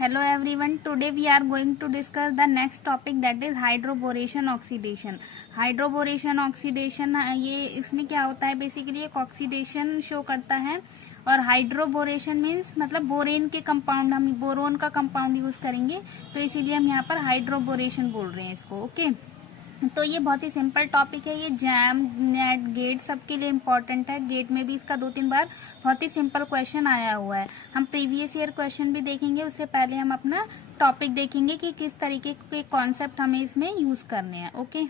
Hello everyone. Today we are going to discuss the next topic, that is hydroboration oxidation. Hydroboration oxidation ये इसमें क्या होता है, basically एक ऑक्सीडेशन शो करता है. और हाइड्रोबोरेशन मीन्स मतलब बोरेन के कंपाउंड, हम बोरोन का कंपाउंड यूज करेंगे, तो इसीलिए हम यहाँ पर हाइड्रोबोरेशन बोल रहे हैं इसको. ओके तो ये बहुत ही सिंपल टॉपिक है. ये जैम, नेट, गेट सबके लिए इम्पोर्टेंट है. गेट में भी इसका 2-3 बार बहुत ही सिंपल क्वेश्चन आया हुआ है. हम प्रीवियस ईयर क्वेश्चन भी देखेंगे, उससे पहले हम अपना टॉपिक देखेंगे कि किस तरीके के कॉन्सेप्ट हमें इसमें यूज करने हैं. ओके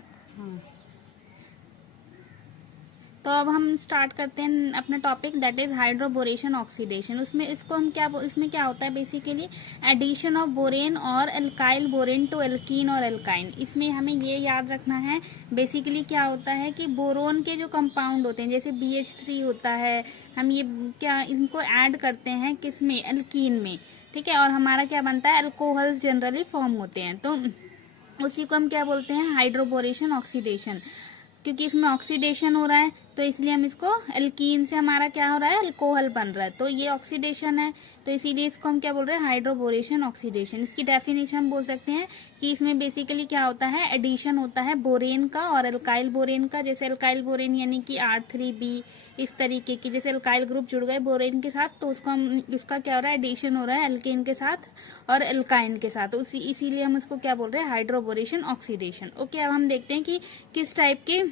तो अब हम स्टार्ट करते हैं अपना topic, that is hydroboration oxidation. उसमें इसको हम इसमें क्या होता है, बेसिकली एडिशन ऑफ बोरेन और एल्काइल बोरेन टू एल्कीन और एल्काइन. इसमें हमें ये याद रखना है बेसिकली क्या होता है कि बोरोन के जो कंपाउंड होते हैं, जैसे BH3 होता है, हम ये क्या इनको ऐड करते हैं किसमें, एल्कीन में. ठीक है, और हमारा क्या बनता है, अल्कोहल्स जनरली फॉर्म होते हैं. तो उसी को हम क्या बोलते हैं, हाइड्रोबोरेशन ऑक्सीडेशन. क्योंकि इसमें ऑक्सीडेशन हो रहा है तो इसलिए हम इसको, एल्कीन से हमारा क्या हो रहा है, अल्कोहल बन रहा है, तो ये ऑक्सीडेशन है, तो इसीलिए इसको हम क्या बोल रहे हैं, हाइड्रोबोरेशन ऑक्सीडेशन. इसकी डेफिनेशन हम बोल सकते हैं कि इसमें बेसिकली क्या होता है, एडिशन होता है बोरेन का और एल्काइल बोरेन का. जैसे एल्काइल बोरेन यानी कि R3B, इस तरीके की, जैसे एल्काइल ग्रुप जुड़ गए बोरेन के साथ, तो उसको हम, इसका क्या हो रहा है, एडिशन हो रहा है एल्केन के साथ और एल्काइन के साथ, इसीलिए हम इसको क्या बोल रहे हैं, हाइड्रोबोरेशन ऑक्सीडेशन. ओके अब हम देखते हैं कि किस टाइप के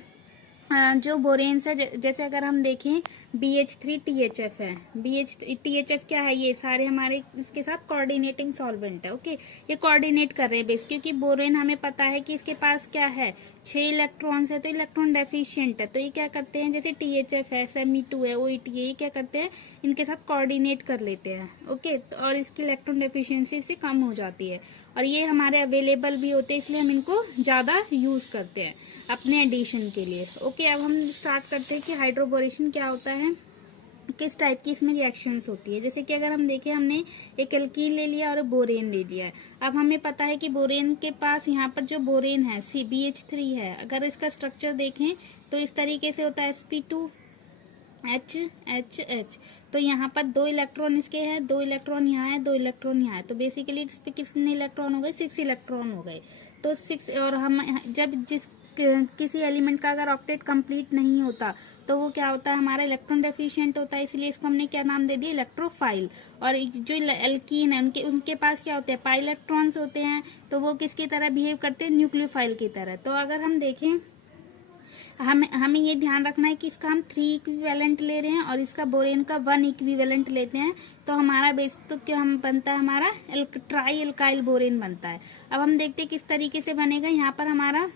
जो बोरेन्स है. जैसे अगर हम देखें BH3THF है, THF क्या है, ये सारे हमारे इसके साथ कोऑर्डिनेटिंग सॉल्वेंट है. ओके ये कोऑर्डिनेट कर रहे हैं बेस, क्योंकि बोरेन हमें पता है कि इसके पास क्या है, 6 इलेक्ट्रॉन्स है, तो इलेक्ट्रॉन डेफिशिएंट है. तो ये क्या करते हैं, जैसे THF है, SME2 है, OET है, ये क्या करते हैं, इनके साथ कोऑर्डिनेट कर लेते हैं. ओके और इसकी इलेक्ट्रॉन डेफिशिएंसी इससे कम हो जाती है, और ये हमारे अवेलेबल भी होते हैं, इसलिए हम इनको ज्यादा यूज करते हैं अपने एडिशन के लिए. ओके अब हम स्टार्ट करते हैं कि हाइड्रोबोरेशन क्या होता है, किस टाइप की इसमें रिएक्शंस होती है. जैसे कि अगर हम देखें, हमने एक एल्कीन ले लिया और बोरेन ले लिया है. अब हमें पता है कि बोरेन के पास यहाँ पर जो बोरेन है BH3 है, अगर इसका स्ट्रक्चर देखें तो इस तरीके से होता है, sp2HHH. तो यहाँ पर 2 इलेक्ट्रॉन इसके हैं, 2 इलेक्ट्रॉन यहाँ है, 2 इलेक्ट्रॉन यहाँ है, तो बेसिकली इस पे कितने इलेक्ट्रॉन हो गए, 6 इलेक्ट्रॉन हो गए. तो 6, और हम जब किसी एलिमेंट का अगर ऑक्टेट कंप्लीट नहीं होता तो वो क्या होता है, हमारा इलेक्ट्रॉन डेफिशिएंट होता है, इसलिए इसको हमने क्या नाम दे दिया, इलेक्ट्रोफाइल. और जो एल्कीन है उनके पास क्या होते हैं, पाई इलेक्ट्रॉन्स होते हैं, तो वो किसकी तरह बिहेव करते हैं, न्यूक्लियोफाइल की तरह. तो अगर हम देखें, हमें ये ध्यान रखना है कि इसका हम 3 इक्विवेलेंट ले रहे हैं और इसका बोरेन का 1 इक्विवेलेंट लेते हैं, तो हमारा बेस तो क्या हम बनता है, हमारा ट्राई एल्काइल बोरेन बनता है. अब हम देखते हैं किस तरीके से बनेगा. यहाँ पर हमारा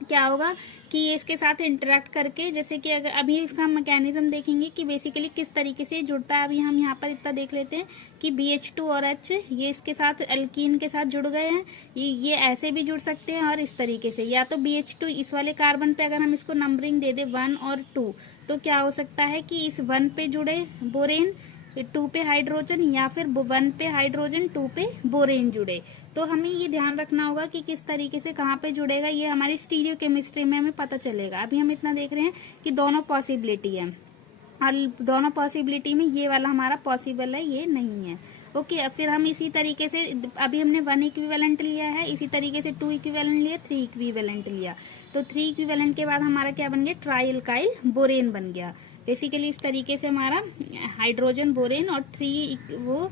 क्या होगा कि ये इसके साथ इंटरेक्ट करके, जैसे कि अगर अभी इसका हम मैकेनिज्म देखेंगे कि बेसिकली किस तरीके से जुड़ता है. अभी हम यहाँ पर इतना देख लेते हैं कि BH2 और H ये इसके साथ एल्कीन के साथ जुड़ गए हैं. ये ऐसे भी जुड़ सकते हैं और इस तरीके से, या तो BH2 इस वाले कार्बन पे अगर हम इसको नंबरिंग दे दे 1 और 2, तो क्या हो सकता है कि इस 1 पे जुड़े बोरेन, 2 पे हाइड्रोजन, या फिर 1 पे हाइड्रोजन 2 पे बोरेन जुड़े. तो हमें ये ध्यान रखना होगा कि किस तरीके से कहाँ पे जुड़ेगा, ये हमारी स्टीरियो केमिस्ट्री में हमें पता चलेगा. अभी हम इतना देख रहे हैं कि दोनों पॉसिबिलिटी है, और दोनों पॉसिबिलिटी में ये वाला हमारा पॉसिबल है, ये नहीं है. ओके अब फिर हम इसी तरीके से, अभी हमने 1 इक्विवेलेंट लिया है, इसी तरीके से 2 इक्विवेलेंट लिया, 3 इक्विवेलेंट लिया, तो 3 इक्विवेलेंट के बाद हमारा क्या बन गया, ट्राई एल्काइल बोरेन बन गया. बेसिकली इस तरीके से हमारा हाइड्रोजन बोरेन और 3 वो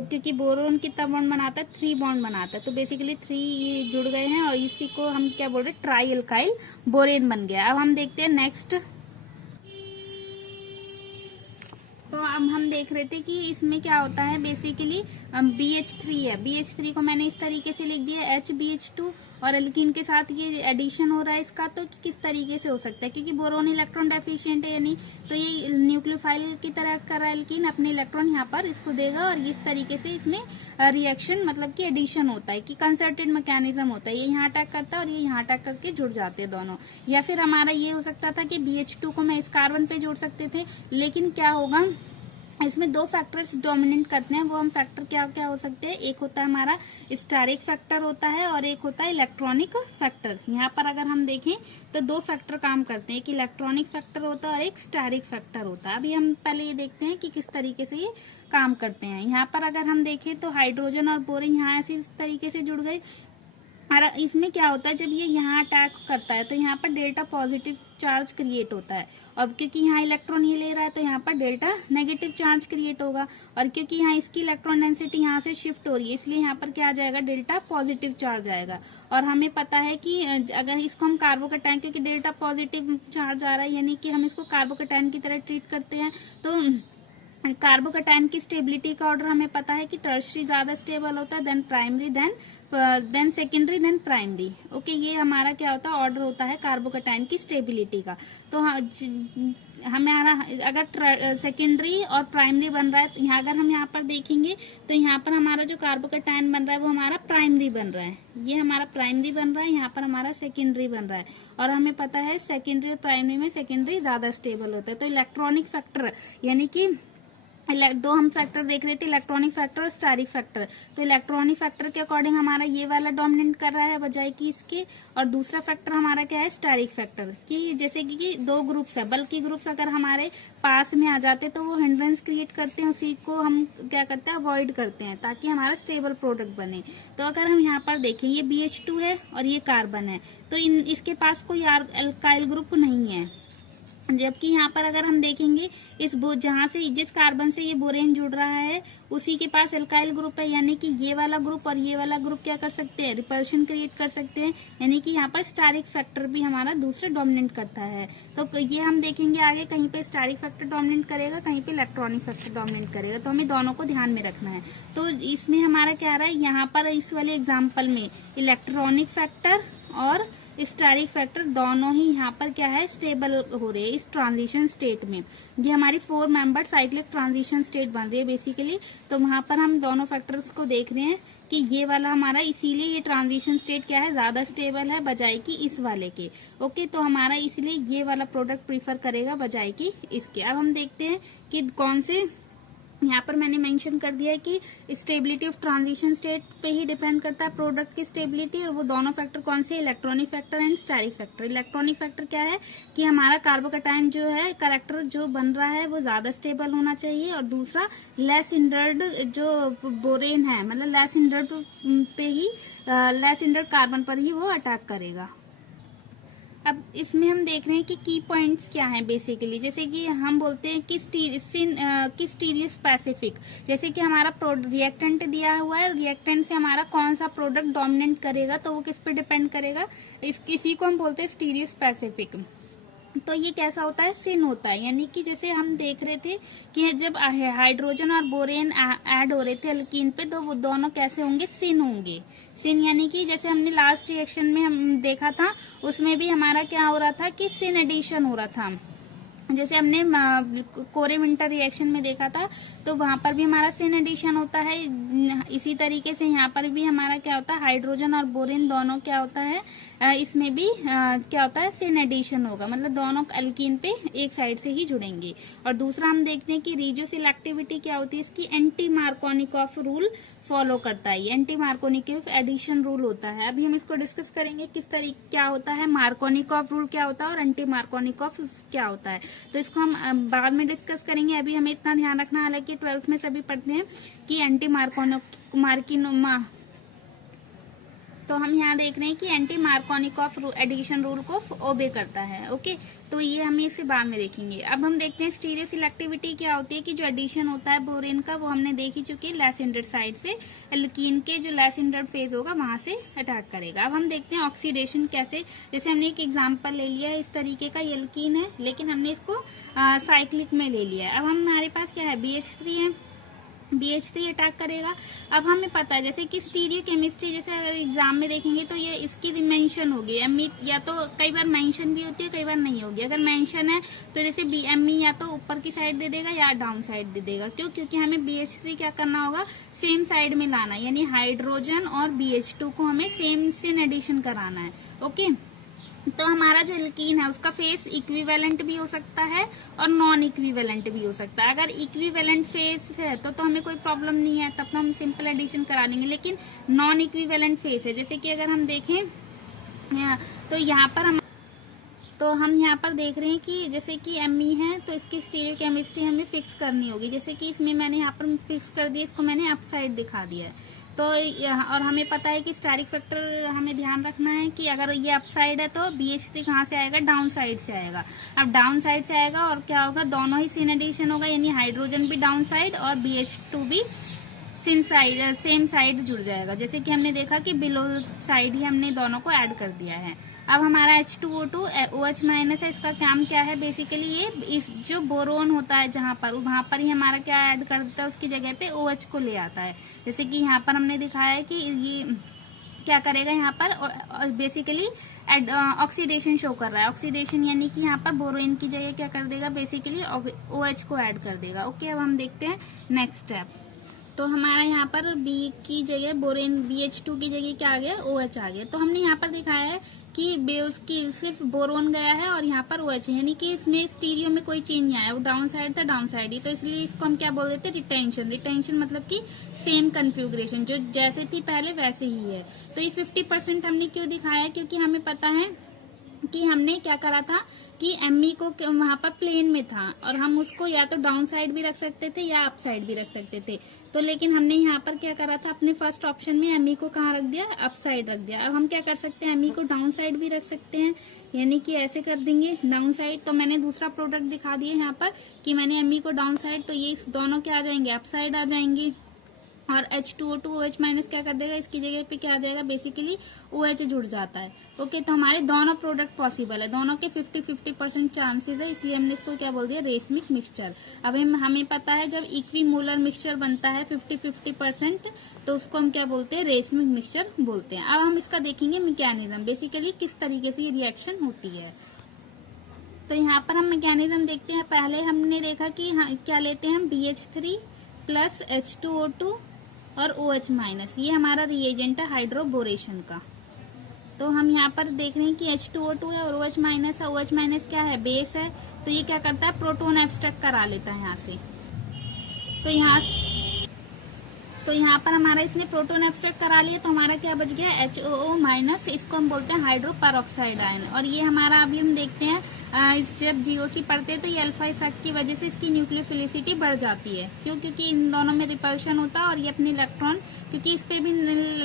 क्योंकि बोरोन कितना बॉन्ड बनाता है, 3 बॉन्ड बनाता है, तो बेसिकली 3 जुड़ गए हैं और इसी को हम क्या बोल रहे हैं, ट्राई एल्काइल बोरेन बन गया. अब हम देखते हैं नेक्स्ट. तो अब हम देख रहे थे कि इसमें क्या होता है, बेसिकली BH3 है, BH3 को मैंने इस तरीके से लिख दिया HBH2, और एल्कीन के साथ ये एडिशन हो रहा है इसका, तो किस तरीके से हो सकता है, क्योंकि बोरोन इलेक्ट्रॉन डेफिशिएंट है यानी, तो ये न्यूक्लियोफाइल की तरह कर रहा है एल्कीन, अपने इलेक्ट्रॉन यहाँ पर इसको देगा, और इस तरीके से इसमें रिएक्शन मतलब कि एडिशन होता है, कि कंसर्टेड मैकेनिज्म होता है, ये यहाँ अटैक करता है और ये यहाँ अटैक करके जुड़ जाते हैं दोनों. या फिर हमारा ये हो सकता था कि BH2 को मैं इस कार्बन पे जोड़ सकते थे, लेकिन क्या होगा, इसमें दो फैक्टर्स डोमिनेट करते हैं। वो हम फैक्टर क्या क्या हो सकते हैं, एक होता है हमारा स्टेरिक फैक्टर होता है और एक होता है इलेक्ट्रॉनिक फैक्टर। यहाँ पर अगर हम देखें तो दो फैक्टर काम करते हैं, एक इलेक्ट्रॉनिक फैक्टर होता है और एक स्टेरिक फैक्टर होता है। अभी हम पहले ये देखते हैं कि किस तरीके से ये काम करते हैं। यहाँ पर अगर हम देखें तो हाइड्रोजन और बोरिन यहाँ ऐसे इस तरीके से जुड़ गए, और इसमें क्या होता है जब ये यहाँ अटैक करता है तो यहाँ पर डेल्टा पॉजिटिव चार्ज क्रिएट होता है, और क्योंकि यहाँ इलेक्ट्रॉन ये ले रहा है तो यहाँ पर डेल्टा नेगेटिव चार्ज क्रिएट होगा, और क्योंकि यहाँ इसकी इलेक्ट्रॉन डेंसिटी यहाँ से शिफ्ट हो रही है इसलिए यहाँ पर क्या आ जाएगा, डेल्टा पॉजिटिव चार्ज आएगा। और हमें पता है कि अगर इसको हम कार्बोकैटायन, क्योंकि डेल्टा पॉजिटिव चार्ज आ रहा है यानी कि हम इसको कार्बोकैटायन की तरह ट्रीट करते हैं, तो कार्बोकैटायन की स्टेबिलिटी का ऑर्डर हमें पता है कि टर्शरी ज्यादा स्टेबल होता है, then primary, then secondary, then primary. Okay, ये हमारा क्या होता है, ऑर्डर होता है कार्बोकैटायन की स्टेबिलिटी का। तो हमारा अगर सेकेंडरी और प्राइमरी बन रहा है तो यहाँ अगर हम यहाँ पर देखेंगे तो यहाँ पर हमारा जो कार्बोकैटायन बन रहा है वो हमारा प्राइमरी बन रहा है, ये हमारा प्राइमरी बन रहा है, यहाँ पर हमारा सेकेंडरी बन रहा है। और हमें पता है सेकेंडरी और प्राइमरी में सेकेंडरी ज्यादा स्टेबल होता है। तो इलेक्ट्रॉनिक फैक्टर यानी कि दो हम फैक्टर देख रहे थे, इलेक्ट्रॉनिक फैक्टर और स्टेरिक फैक्टर। तो इलेक्ट्रॉनिक फैक्टर के अकॉर्डिंग हमारा ये वाला डोमिनेट कर रहा है बजाय कि इसके, और दूसरा फैक्टर हमारा क्या है, स्टेरिक फैक्टर। कि जैसे कि दो ग्रुप्स है, बल्कि ग्रुप्स अगर हमारे पास में आ जाते तो वो हिंड्रेंस क्रिएट करते हैं, उसी को हम क्या करते हैं, अवॉइड करते हैं ताकि हमारा स्टेबल प्रोडक्ट बने। तो अगर हम यहाँ पर देखें ये BH2 है और ये कार्बन है, तो इसके पास कोई अल्काइल ग्रुप नहीं है, जबकि यहाँ पर अगर हम देखेंगे इस जहाँ से जिस कार्बन से ये बोरेन जुड़ रहा है उसी के पास एल्काइल ग्रुप है, यानी कि ये वाला ग्रुप और ये वाला ग्रुप क्या कर सकते हैं, रिपल्शन क्रिएट कर सकते हैं, यानी कि यहाँ पर स्टेरिक फैक्टर भी हमारा दूसरा डोमिनेट करता है। तो ये हम देखेंगे आगे, कहीं पे स्टेरिक फैक्टर डोमिनेट करेगा, कहीं पे इलेक्ट्रॉनिक फैक्टर डोमिनेट करेगा, तो हमें दोनों को ध्यान में रखना है। तो इसमें हमारा क्या आ रहा है, यहाँ पर इस वाले एग्जाम्पल में इलेक्ट्रॉनिक फैक्टर और स्टेरिक फैक्टर दोनों ही यहाँ पर क्या है, स्टेबल हो रहे हैं इस ट्रांजिशन स्टेट में। ये हमारी 4 मेंबर साइक्लिक ट्रांजिशन स्टेट बन रही है बेसिकली। तो वहां पर हम दोनों फैक्टर्स को देख रहे हैं कि ये वाला हमारा, इसीलिए ये ट्रांजिशन स्टेट क्या है, ज्यादा स्टेबल है बजाय कि इस वाले के। ओके, तो हमारा इसलिए ये वाला प्रोडक्ट प्रीफर करेगा बजाय कि इसके। अब हम देखते हैं कि कौन से, यहाँ पर मैंने मेंशन कर दिया है कि स्टेबिलिटी ऑफ ट्रांजिशन स्टेट पे ही डिपेंड करता है प्रोडक्ट की स्टेबिलिटी, और वो दोनों फैक्टर कौन से, electronic factor and steric factor. Electronic factor क्या है कि हमारा कार्बोकैटायन जो है, कैरेक्टर जो बन रहा है वो ज्यादा स्टेबल होना चाहिए, और दूसरा लेस हिंडर्ड जो बोरेन है, मतलब लेस हिंडर्ड पे ही, लेस हिंडर्ड कार्बन पर ही वो अटैक करेगा। अब इसमें हम देख रहे हैं कि की पॉइंट्स क्या हैं बेसिकली, जैसे कि हम बोलते हैं कि स्टीरियो स्पेसिफिक, जैसे कि हमारा रिएक्टेंट दिया हुआ है, रिएक्टेंट से हमारा कौन सा प्रोडक्ट डोमिनेट करेगा तो वो किस पे डिपेंड करेगा, इसी को हम बोलते हैं स्टीरियो स्पेसिफिक। तो ये कैसा होता है, सिन होता है, यानी कि जैसे हम देख रहे थे कि जब हाइड्रोजन और बोरेन ऐड हो रहे थे एल्कीन पे, तो वो दोनों कैसे होंगे, सिन होंगे। सिन यानी कि जैसे हमने लास्ट रिएक्शन में हम देखा था उसमें भी हमारा क्या हो रहा था कि सिन एडिशन हो रहा था, जैसे हमने कोरे-विंटर रिएक्शन में देखा था, तो वहां पर भी हमारा सिन एडिशन होता है। इसी तरीके से यहाँ पर भी हमारा क्या होता है, हाइड्रोजन और बोरिन दोनों क्या होता है, इसमें भी क्या होता है, सिन एडिशन होगा, मतलब दोनों एल्कीन पे एक साइड से ही जुड़ेंगे। और दूसरा हम देखते हैं कि रिजियो सिलेक्टिविटी क्या होती है, इसकी एंटी मार्कोनिकॉफ रूल फॉलो करता है, एंटी मार्कोनिकॉफ एडिशन रूल होता है। अभी हम इसको डिस्कस करेंगे किस तरीके क्या होता है, मार्कोनिकॉफ रूल क्या होता है और एंटी मार्कोनिकॉफ क्या होता है, तो इसको हम बाद में डिस्कस करेंगे। अभी हमें इतना ध्यान रखना, हालांकि 12th में सभी पढ़ते हैं कि एंटी मार्कोनिकॉफ, तो हम यहाँ देख रहे हैं कि एंटी मार्कोनिकॉफ एडिशन रूल को ओबे करता है। ओके, तो ये हम इसे बाद में देखेंगे। अब हम देखते हैं स्टीरियो सिलेक्टिविटी क्या होती है, कि जो एडिशन होता है बोरेन का वो हमने देख ही चुके, लेस हिंडर्ड साइड से एल्कीन के जो लेस हिंडर्ड फेज होगा वहां से अटैक करेगा। अब हम देखते हैं ऑक्सीडेशन कैसे, जैसे हमने एक एग्जाम्पल ले लिया है, इस तरीके का एल्कीन है लेकिन हमने इसको साइक्लिक में ले लिया है। अब हमारे पास क्या है, BH3 है, BH3 अटैक करेगा। अब हमें पता है जैसे कि स्टीरियो केमिस्ट्री, जैसे अगर एग्जाम में देखेंगे तो ये इसकी मेंशन होगी, एमई या तो कई बार मेंशन भी होती है, कई बार नहीं होगी। अगर मेंशन है तो जैसे BME या तो ऊपर की साइड दे देगा या डाउन साइड दे देगा, क्यों, क्योंकि हमें BH3 क्या करना होगा, सेम साइड में लाना है, यानी हाइड्रोजन और BH2 को हमें सेम सिन एडिशन कराना है। ओके, तो हमारा जो एल्कीन है उसका फेस इक्विवेलेंट भी हो सकता है और नॉन इक्विवेलेंट भी हो सकता है। अगर इक्विवेलेंट फेस है तो हमें कोई प्रॉब्लम नहीं है, तब तो हम सिंपल एडिशन करा लेंगे। लेकिन नॉन इक्विवेलेंट फेस है, जैसे कि अगर हम देखें तो हम यहाँ पर देख रहे हैं कि जैसे कि Me है तो इसकी स्टीरियोकेमिस्ट्री हमें फिक्स करनी होगी। जैसे कि इसमें मैंने यहाँ पर फिक्स कर दिया, इसको मैंने अप साइड दिखा दिया है। तो और हमें पता है कि स्टारिक फैक्टर हमें ध्यान रखना है कि अगर ये अप साइड है तो BH3 कहाँ से आएगा, डाउन साइड से आएगा। अब डाउन साइड से आएगा और क्या होगा, दोनों ही सिन एडिशन होगा, यानी हाइड्रोजन भी डाउन साइड और BH2 भी सेम साइड जुड़ जाएगा। जैसे कि हमने देखा कि बिलो साइड ही हमने दोनों को ऐड कर दिया है। अब हमारा H2O2 OH माइनस है, इसका काम क्या है, बेसिकली ये इस जो बोरोन होता है जहां पर, वहां पर ही हमारा क्या ऐड कर देता है, उसकी जगह पे OH को ले आता है। जैसे कि यहाँ पर हमने दिखाया है कि ये क्या करेगा, यहाँ पर बेसिकली ऑक्सीडेशन शो कर रहा है। ऑक्सीडेशन यानी कि यहाँ पर बोरोन की जगह क्या कर देगा, बेसिकली OH को ऐड कर देगा। ओके, अब हम देखते हैं नेक्स्ट स्टेप। तो हमारा यहाँ पर B की जगह बोरेन BH2 की जगह क्या आ गया, OH आ गया। तो हमने यहाँ पर दिखाया है कि उसकी सिर्फ बोरोन गया है और यहाँ पर OH है, यानी कि इसमें स्टीरियो में कोई चेंज नहीं आया, वो डाउन साइड था डाउन साइड ही। तो इसलिए इसको हम क्या बोल देते हैं, रिटेंशन। रिटेंशन मतलब कि सेम कन्फिग्रेशन, जो जैसे थी पहले वैसे ही है। तो ये 50% हमने क्यों दिखाया, क्योंकि हमें पता है कि हमने क्या करा था कि Me को वहां पर प्लेन में था और हम उसको या तो डाउन साइड भी रख सकते थे या अप साइड भी रख सकते थे। तो लेकिन हमने यहाँ पर क्या करा था, अपने फर्स्ट ऑप्शन में Me को कहाँ रख दिया, अप साइड रख दिया। अब हम क्या कर सकते हैं, Me को डाउन साइड भी रख सकते हैं, यानी कि ऐसे कर देंगे डाउन साइड। तो मैंने दूसरा प्रोडक्ट दिखा दिया यहाँ पर कि मैंने Me को डाउन साइड, तो ये दोनों क्या आ जाएंगे, अप साइड आ जाएंगे। और H2O2 OH माइनस क्या कर देगा, इसकी जगह पे क्या आ जाएगा, बेसिकली OH जुड़ जाता है। ओके, तो हमारे दोनों प्रोडक्ट पॉसिबल है, दोनों के 50-50% चांसेस है, इसलिए हमने इसको क्या बोल दिया, रेसमिक मिक्सचर। अब हमें पता है जब इक्विमोलर मिक्सचर बनता है 50-50%, तो उसको हम क्या बोलते हैं, रेसमिक मिक्सचर बोलते हैं। अब हम इसका देखेंगे मैकेनिज्म, बेसिकली किस तरीके से ये रिएक्शन होती है। तो यहाँ पर हम मैकेनिज्म देखते हैं। पहले हमने देखा कि क्या लेते हैं हम, BH3 प्लस H2O2 और OH माइनस, ये हमारा रिएजेंट है हाइड्रोबोरेशन का। तो हम यहाँ पर देख रहे हैं कि H2O2 है और OH माइनस है। OH माइनस क्या है, बेस है, तो ये क्या करता है, प्रोटोन एब्स्ट्रैक्ट करा लेता है यहाँ से। तो यहाँ पर हमारा इसने प्रोटोन एब्स्ट्रैक्ट करा लिया, तो हमारा क्या बच गया, HOO माइनस, इसको हम बोलते हैं हाइड्रो पेरोक्साइड आयन। और ये हमारा अभी हम देखते हैं जब GOC पढ़ते हैं तो ये अल्फा इफेक्ट की वजह से इसकी न्यूक्लियोफिलिसिटी बढ़ जाती है। क्यों, क्योंकि इन दोनों में रिपल्शन होता है और ये अपने इलेक्ट्रॉन, क्योंकि इस पे भी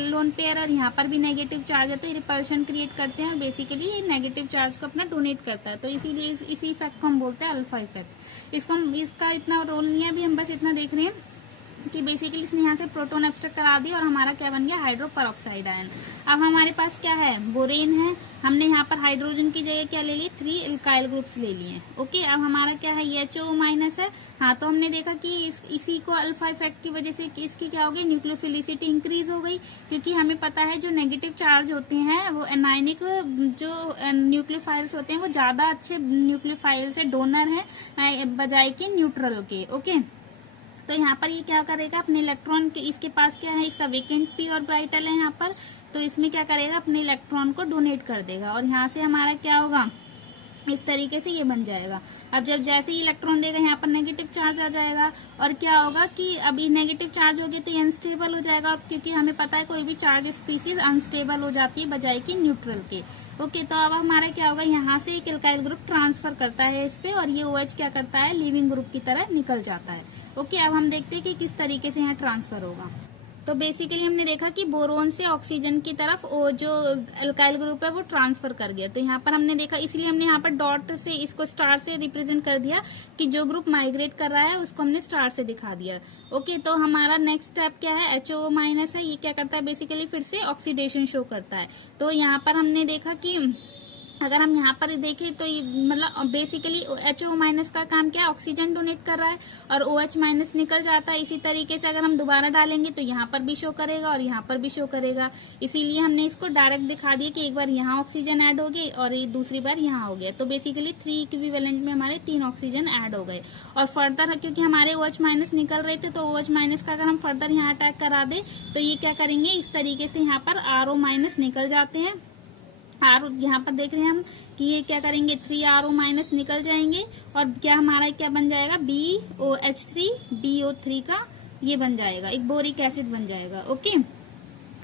लोन पेयर और यहाँ पर भी नेगेटिव चार्ज है, तो ये रिपल्शन क्रिएट करते हैं और बेसिकली ये नेगेटिव चार्ज को अपना डोनेट करता है। तो इसीलिए इसी इफेक्ट को हम बोलते हैं अल्फा इफेक्ट। इसका इतना रोल नहीं है, अभी हम बस इतना देख रहे हैं कि बेसिकली इसने यहाँ से प्रोटोन एब्स्ट्रैक्ट करा दिया और हमारा क्या बन गया, हाइड्रो पेरोक्साइड आयन। अब हमारे पास क्या है, बोरेन है, हमने यहाँ पर हाइड्रोजन की जगह क्या ले ली, 3 एल्काइल ग्रुप्स ले लिए। ओके, अब हमारा क्या है, ये HO माइनस है। हाँ, तो हमने देखा कि इसी को अल्फा इफेक्ट की वजह से इसकी क्या हो गई, न्यूक्लियोफिलिसिटी इंक्रीज हो गई। क्योंकि हमें पता है जो नेगेटिव चार्ज होते हैं वो एनायनिक जो न्यूक्लियोफाइल्स होते हैं वो ज्यादा अच्छे न्यूक्लियोफाइल्स है, डोनर है बजाय के न्यूट्रल के। ओके, तो यहाँ पर ये क्या करेगा, अपने इलेक्ट्रॉन के, इसके पास क्या है, इसका वेकेंट p ऑर्बिटल है यहाँ पर, तो इसमें क्या करेगा, अपने इलेक्ट्रॉन को डोनेट कर देगा और यहाँ से हमारा क्या होगा, इस तरीके से ये बन जाएगा। अब जब जैसे ही इलेक्ट्रॉन देगा यहाँ पर नेगेटिव चार्ज आ जाएगा और क्या होगा कि अब ये नेगेटिव चार्ज हो गया तो ये अनस्टेबल हो जाएगा। और क्योंकि हमें पता है कोई भी चार्ज स्पीसीज अनस्टेबल हो जाती है बजाय की न्यूट्रल के। ओके, तो अब हमारा क्या होगा, यहाँ से एक एल्काइल ग्रुप ट्रांसफर करता है इस पे और ये OH क्या करता है, लिविंग ग्रुप की तरह निकल जाता है। ओके, अब हम देखते हैं कि किस तरीके से यहाँ ट्रांसफर होगा। तो बेसिकली हमने देखा कि बोरोन से ऑक्सीजन की तरफ वो जो अल्काइल ग्रुप है वो ट्रांसफर कर गया। तो यहाँ पर हमने देखा, इसलिए हमने यहाँ पर डॉट से, इसको स्टार से रिप्रेजेंट कर दिया कि जो ग्रुप माइग्रेट कर रहा है उसको हमने स्टार से दिखा दिया। ओके, तो हमारा नेक्स्ट स्टेप क्या है, HO माइनस है, ये क्या करता है, बेसिकली फिर से ऑक्सीडेशन शो करता है। तो यहाँ पर हमने देखा कि अगर हम यहाँ पर देखें तो ये मतलब बेसिकली HO माइनस का काम क्या है, ऑक्सीजन डोनेट कर रहा है और OH माइनस निकल जाता है। इसी तरीके से अगर हम दोबारा डालेंगे तो यहाँ पर भी शो करेगा और यहाँ पर भी शो करेगा। इसीलिए हमने इसको डायरेक्ट दिखा दिया कि एक बार यहाँ ऑक्सीजन ऐड हो गई और दूसरी बार यहाँ हो गया। तो बेसिकली 3 इक्विवेलेंट में हमारे 3 ऑक्सीजन ऐड हो गए। और फर्दर क्योंकि हमारे OH माइनस निकल रहे थे तो OH माइनस का अगर हम फर्दर यहाँ अटैक करा दे तो ये क्या करेंगे, इस तरीके से यहाँ पर RO माइनस निकल जाते हैं आर यहाँ पर देख रहे हैं हम कि ये क्या करेंगे 3RO माइनस निकल जाएंगे और क्या हमारा क्या बन जाएगा BOH3 BO3 का ये बन जाएगा, एक बोरिक एसिड बन जाएगा। ओके,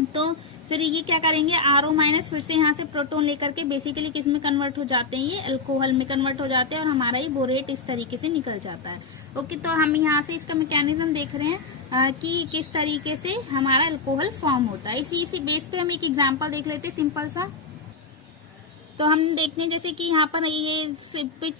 तो फिर ये क्या करेंगे RO माइनस फिर से यहाँ से प्रोटोन लेकर के बेसिकली किस में कन्वर्ट हो जाते हैं, ये अल्कोहल में कन्वर्ट हो जाते हैं और हमारा ये बोरेट इस तरीके से निकल जाता है। ओके, तो हम यहाँ से इसका मैकेनिज्म देख रहे हैं कि किस तरीके से हमारा अल्कोहल फॉर्म होता है। इसी बेस पे हम एक एग्जाम्पल देख लेते हैं सिंपल सा। तो हम देखते हैं जैसे कि यहाँ पर ये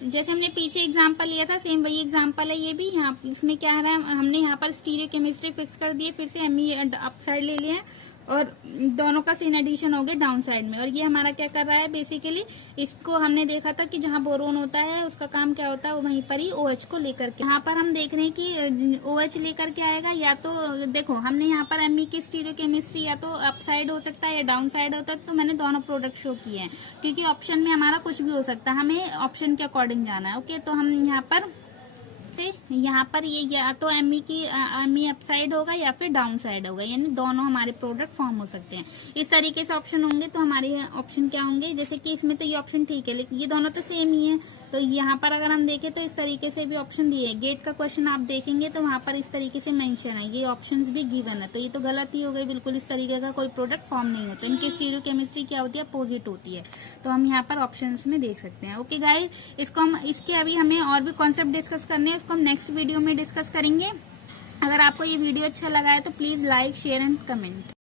जैसे हमने पीछे एग्जांपल लिया था सेम वही एग्जांपल है ये भी। यहाँ इसमें क्या है, हमने यहाँ पर स्टीरियो केमिस्ट्री फिक्स कर दी है, फिर से एमई अप साइड ले लिया है और दोनों का सीन एडिशन हो गया डाउन साइड में। और ये हमारा क्या कर रहा है बेसिकली, इसको हमने देखा था कि जहाँ बोरोन होता है उसका काम क्या होता है, वहीं पर ही OH को लेकर के। यहाँ पर हम देख रहे हैं कि OH लेकर के आएगा, या तो देखो हमने यहाँ पर एमई की स्टीरियो केमिस्ट्री या तो अप साइड हो सकता है या डाउन साइड होता है, तो मैंने दोनों प्रोडक्ट शो किए हैं क्योंकि ऑप्शन में हमारा कुछ भी हो सकता है, हमें ऑप्शन के अकॉर्डिंग जाना है। ओके, तो हम यहाँ पर ये या तो एमई अपसाइड होगा या फिर डाउन साइड होगा, यानी दोनों हमारे प्रोडक्ट फॉर्म हो सकते हैं। इस तरीके से ऑप्शन होंगे तो हमारे ऑप्शन क्या होंगे, जैसे कि इसमें तो ये ऑप्शन ठीक है लेकिन ये दोनों तो सेम ही है, तो यहाँ पर अगर हम देखें तो इस तरीके से भी ऑप्शन दिए। गेट का क्वेश्चन आप देखेंगे तो वहां पर इस तरीके से मेंशन है, ये ऑप्शंस भी गिवन है, तो ये तो गलत ही हो गई बिल्कुल। इस तरीके का कोई प्रोडक्ट फॉर्म नहीं होता, इनकी स्टीरियो केमिस्ट्री क्या होती है, अपोजिट होती है। तो हम यहाँ पर ऑप्शन में देख सकते हैं। ओके गाइस, इसके अभी हमें और भी कॉन्सेप्ट डिस्कस करने हैं, उसको हम नेक्स्ट वीडियो में डिस्कस करेंगे। अगर आपको ये वीडियो अच्छा लगा है तो please like share and comment.